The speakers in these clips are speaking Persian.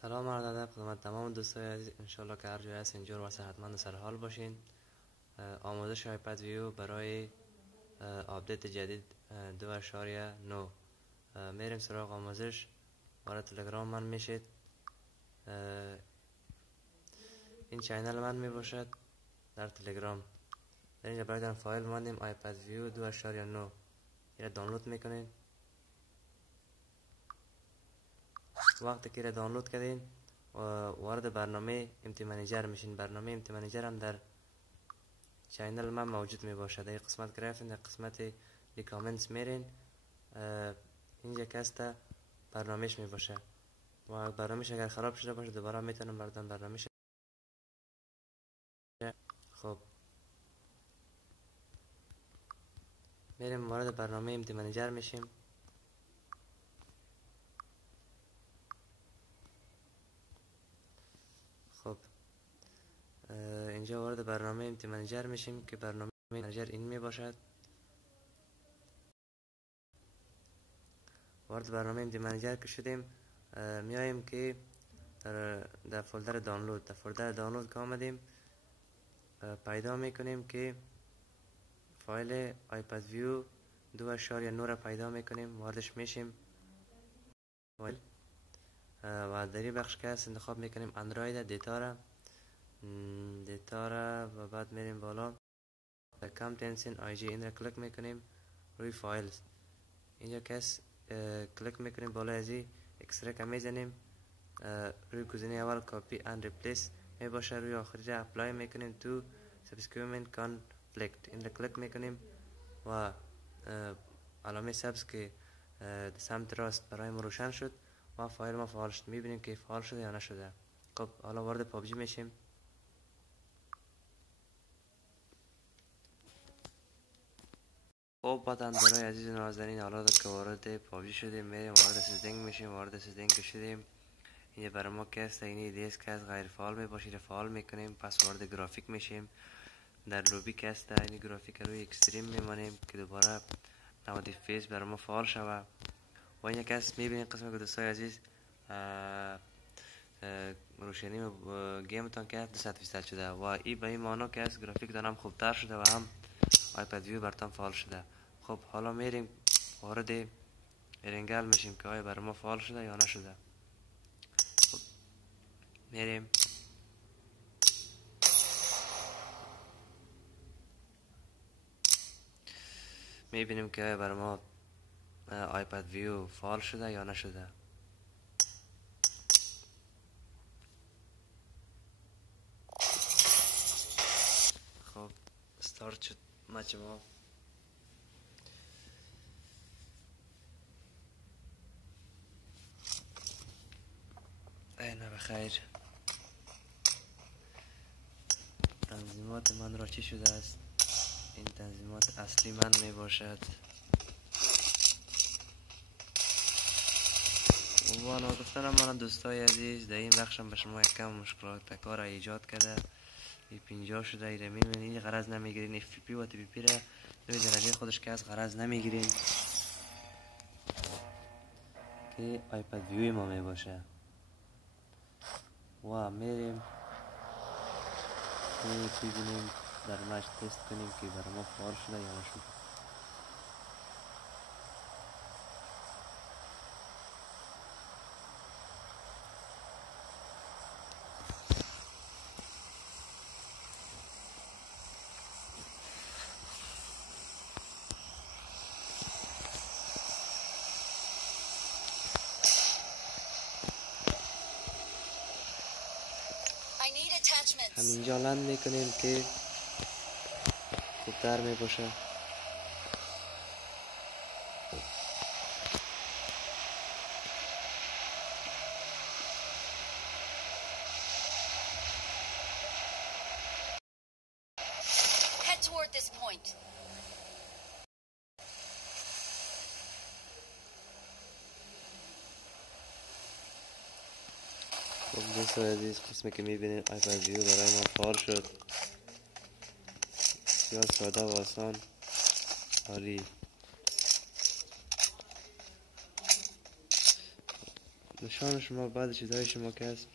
سلام عرض ادب خدمت تمام دوستای عزیز. انشالله که هر جای هستین جور و صحتمند و سرحال باشین. آموزش آیپد ویو برای آپدیت جدید 2.9 میریم سراغ آموزش. وارد تلگرام من میشید. این چینل من میباشد در تلگرام. در اینجا برایتان فایل ماندیم آیپد ویو 2.9 این دانلود میکنین. وقتی که دانلود کردین وارد برنامه امتی منیجر میشین. برنامه امتی منیجر هم در چینل من موجود می باشد. در قسمت گرفتین، در قسمت دی کامنتس میرین، اینجا کسته برنامهش می باشه و برنامهش اگر خراب شده باشه دوباره میتونم بردن برنامهش. خب میریم وارد برنامه امتی منیجر میشیم. خب اینجا وارد برنامه امتی منیجر میشیم که برنامه منیجر این می باشد. وارد برنامه امتی منیجر که شدیم میاییم که در فولدر دانلود که آمدیم پیدا میکنیم که فایل آیپد ویو 2.9 را پیدا میکنیم. واردش میشیم و در این بخش که هست انتخاب میکنیم اندروید دیتا را و بعد میریم بالا کامتنسین آی جی این را کلیک میکنیم. روی فایلز اینجا کلیک میکنیم بالا ازی اکسره که میزنیم روی گزینه اول کپی اند ریپلیس می باشه. روی آخری را اپلای میکنیم تو سابسکریپشن کانفلیکت این را کلیک میکنیم و علامه سبز که سمت راست برای ما روشن شد و فایل ما فعال شد. میبینیم که فعال شده یا نشده. خب حالا وارد پابجی میشیم. خب برای عزیز نازنین حالا که وارد پابجی شدیم میریم وارد سیتینگ میشیم. وارد سیتینگ که شدیم اینجا برای ما که هست اینی دیسک که غیر فعال میباشید فعال میکنیم. پس وارد گرافیک میشیم. در لوبی که هست اینی گرافیک روی اکستریم میمانیم که دوباره نماد فیس برای ما فعال شود. و اینجا که هست میبینید قسم که دوستای عزیز روشنی گیمتان که 200% شده و این به این معنا که هست گرافیک هم خوبتر شده و هم آیپد ویو برتان فعال شده. خب حالا میریم وارد رنگل میشیم که آیا برای ما فعال شده یا نشده. خب میریم میبینیم که آیا برای ما آیپد ویو فعال شده یا نشده. خب استارت شد مچ ما. نه بخیر. تنظیمات من را چی شده است؟ این تنظیمات اصلی من می باشد. والا گفتنم من دوستای عزیز در این بخشم به شما یک کم مشکلات کار ایجاد کرده. این 50 شده ایره میبینید غرض نمیگیرین. اف پی و تی پی را روی درجه خودش که از غرض نمیگیرین که آیپد ویو ما می باشه. و میریم ببینیم در مچ تست کنیم که برای ما فعال شده یا نشده. همینجا لند میکنیم که خوبتر می باشه. خب دوستای عزیز قسمی که میبینید آیپد ویو برای ما فعال شد. بسیار ساده و آسان. عالی. نشان شما بعد چیزهای شما که هست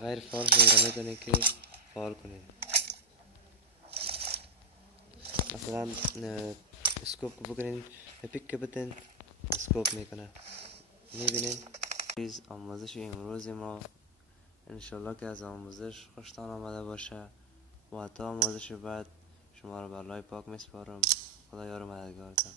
غیر فعال رو میتونید که فعال کنید. مثلا اسکوپ که بکنین پیک که بتین اسکوپ میکنه. میبینین آموزش امروز ما انشالله که از آموزش خوشتان آمده باشه و حتی آموزش بعد شما رو بر لای پاک میسپارم. خدا یار و مددگارتان.